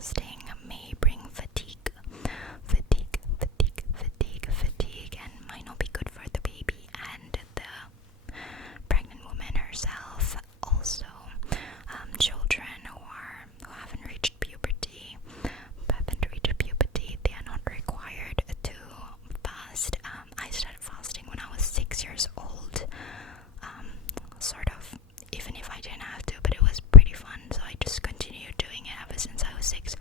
fasting may bring fatigue, and might not be good for the baby and the pregnant woman herself. Also, children who haven't reached puberty, they are not required to fast. I started fasting when I was 6 years old, sort of, even if I didn't have to, but it was pretty fun, so I just continued doing it ever since I was 6.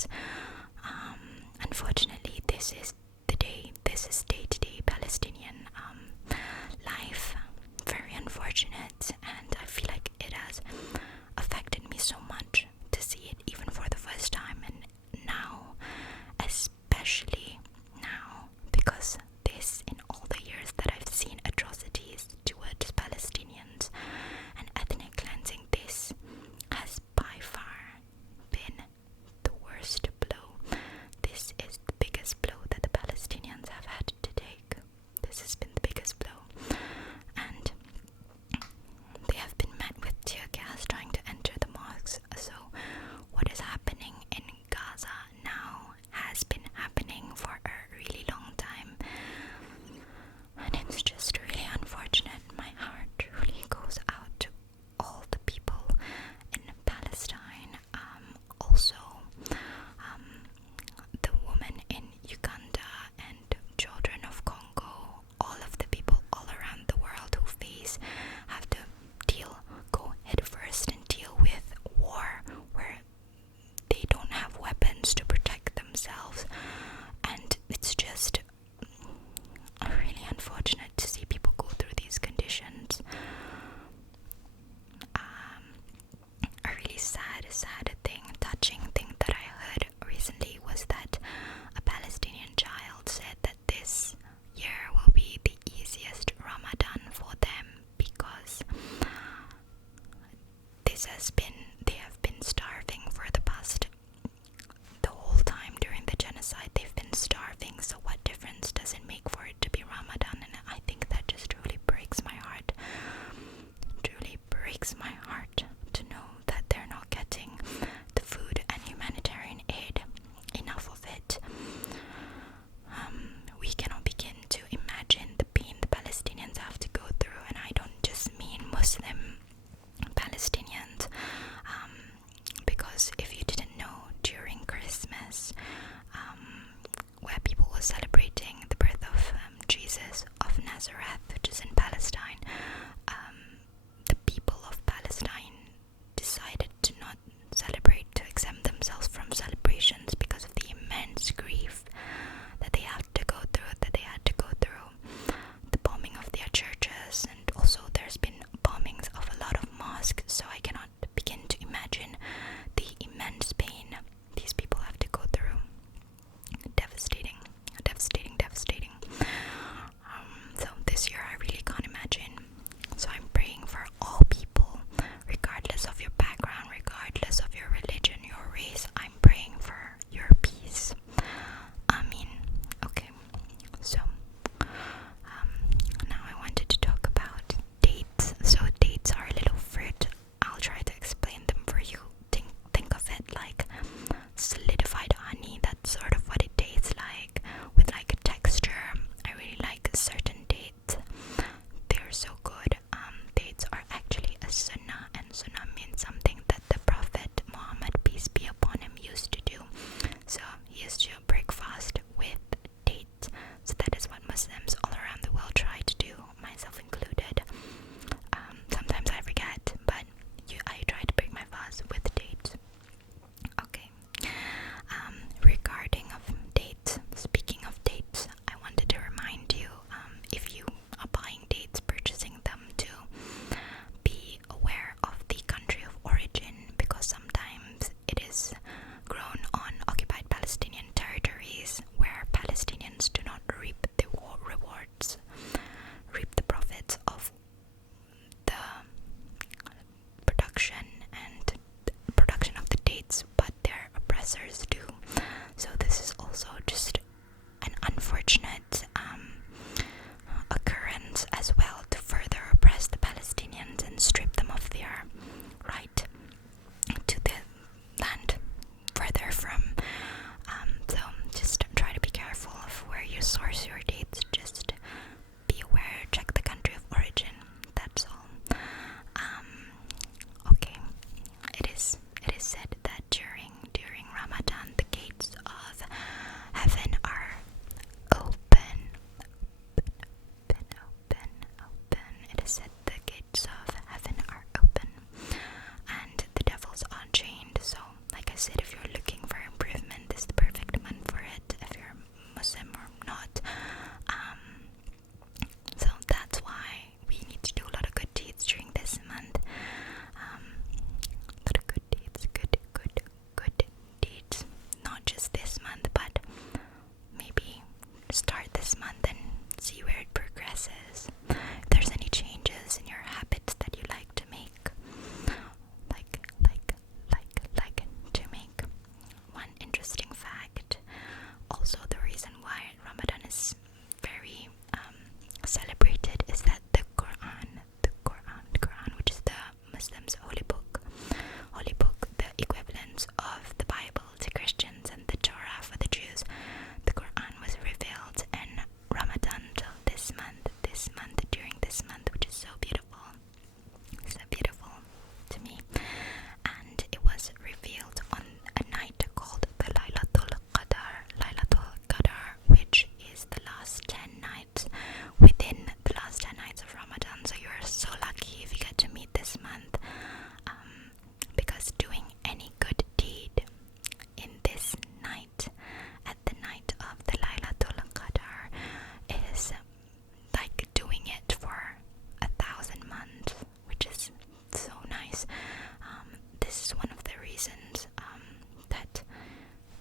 because unfortunately this is day-to-day Palestinian life. Very unfortunate, and I feel like it has affected me so much to see it even for the first time, and now, especially now, because this, in all the years that I've seen atrocities towards Palestinians and ethnic cleansing, this has by far been the worst blow. This is the biggest blow that the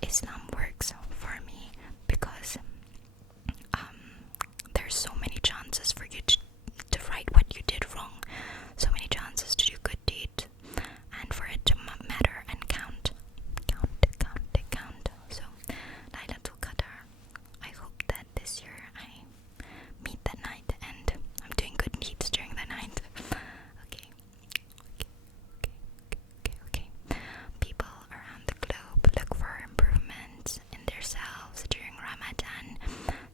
Islam works for me, because there's so many chances for you to right what you did wrong, so many chances to do good deeds, and for it to matter and count. So, Laylatul Qadr, I hope that this year I meet that night and I'm doing good deeds during the night. Okay. People around the globe look for improvements in themselves during Ramadan.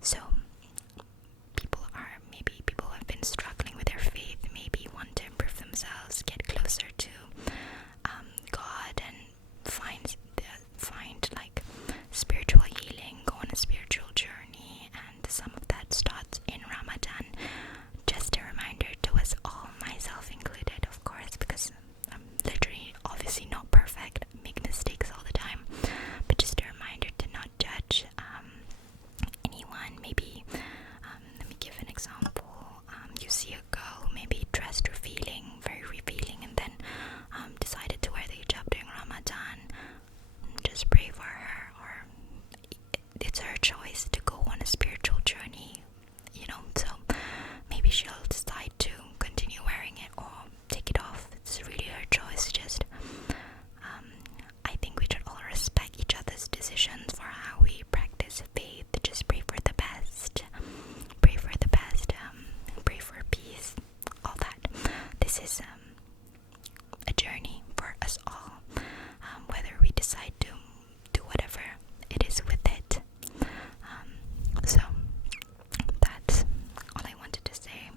So people who have been struggling with their faith, maybe want to improve themselves, get closer to God, and find like spiritual healing, go on a spiritual journey, and some of that starts in Ramadan. Just a reminder to us all, myself included, of course, because I'm literally obviously not perfect, make mistakes all the time, but just a reminder to not judge anyone. Maybe let me give an example. You see a girl maybe dressed very revealing, and then decided to wear the hijab during Ramadan. Just pray for her, or it's her choice to go on a spiritual journey, so maybe she'll decide to continue wearing it or take it off. It's really her choice. Just I think we should all respect each other's decisions for how we practice faith. Just pray for the best, pray for peace, all that. This is a journey for us all, whether we decide to do whatever it is with it. So that's all I wanted to say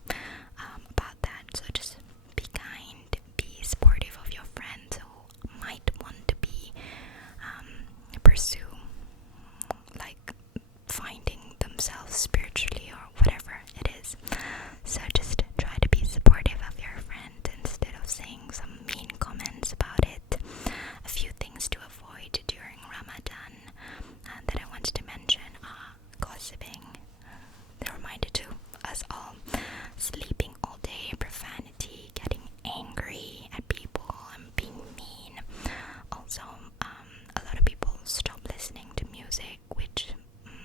about that. So just be kind, be supportive of your friends who might want to pursue like finding themselves spiritually or whatever it is. So just try to be supportive of your friend instead of saying some mean comments about it. A few things to avoid during Ramadan that I wanted to mention are gossiping, the reminder to us all, sleeping all day, profanity, getting angry at people and being mean. Also, a lot of people stop listening to music, which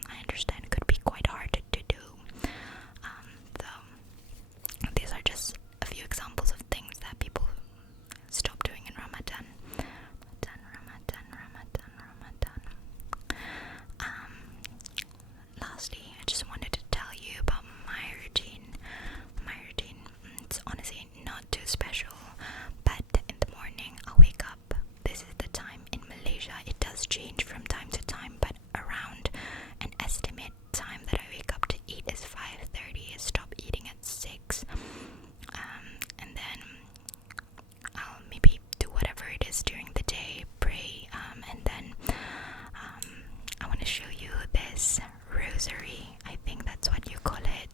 I understand could be quite hard to do. So these are just a few examples of things that people stop doing in Ramadan. Lastly, I just wanted to tell you about my routine. It's honestly not too special, but in the morning I'll wake up. This is the time in Malaysia. It does change from time to time, but around an estimate time that I wake up to eat is 5:30. I stop eating at 6, and then I'll maybe do whatever it is during the day, pray, and then I want to show you this rosary. I think that's what you call it.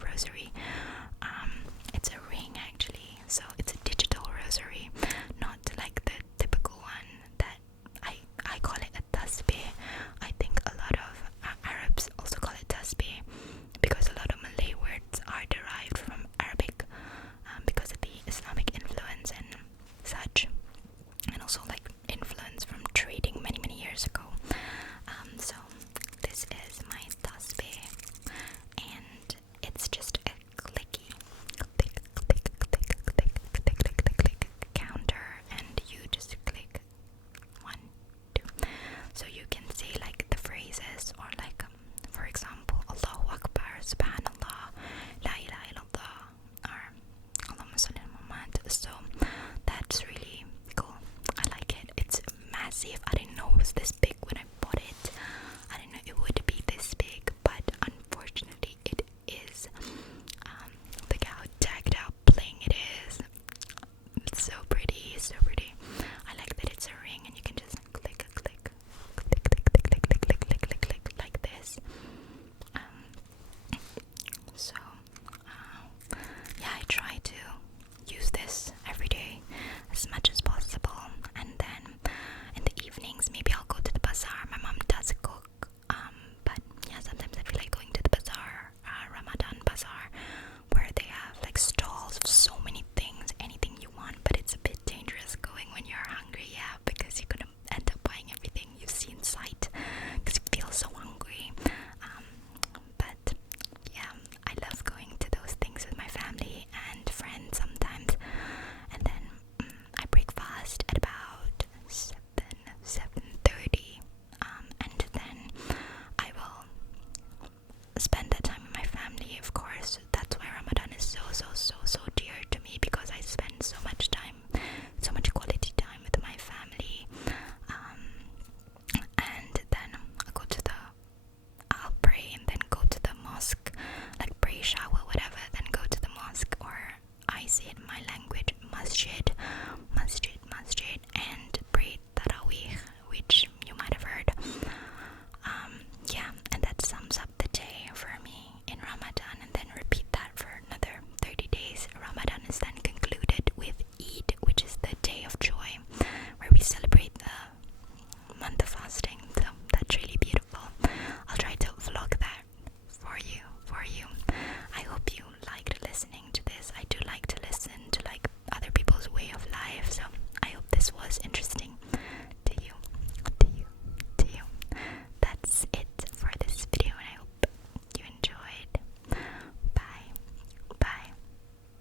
Rosary. It's a ring actually, so it's a digital rosary, not like the typical one that I call it a tasbih. I think a lot of Arabs also call it tasbih, because a lot of Malay words are derived from Arabic, because of the Islamic influence and such, and also like influence from trading many years ago. So this is my tasbih, and it's just a click counter, and you just click 1, 2. So you can say like the phrases, or like for example, Allahu Akbar, Subhanallah, La ilaha illallah, or Allahumma salli ala Muhammad. So that's really cool. I like it. It's massive. I didn't know it was this